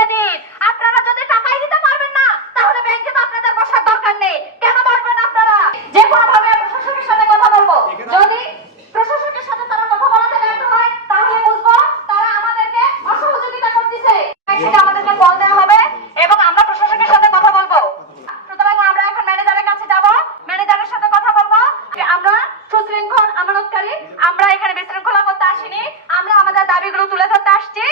দিয়ে দিন। আপনারা যদি টাকাই দিতে পারবেন না তাহলে ব্যাংকে তো আপনাদের বসার দরকার নেই। কেন বলবেন আপনারা? যে কোনো ভাবে প্রশাসনের সাথে কথা বলবো। যদি প্রশাসনের সাথে তারা কথা বলাতে ব্যর্থ হয় তাহলে বুঝবো তারা আমাদেরকে অসহযোগিতা করতেছে। সেটা আমাদেরকে কল দেওয়া হবে এবং আমরা প্রশাসনের সাথে কথা বলবো। সুতরাং আমরা এখন ম্যানেজারের কাছে যাব, ম্যানেজারের সাথে কথা বলবো। আমরা সুশৃঙ্খল আমানতকারী, আমরা এখানে বিশৃঙ্খলা করতে আসিনি, আমরা আমাদের দাবিগুলো তুলে ধরতে আসছি।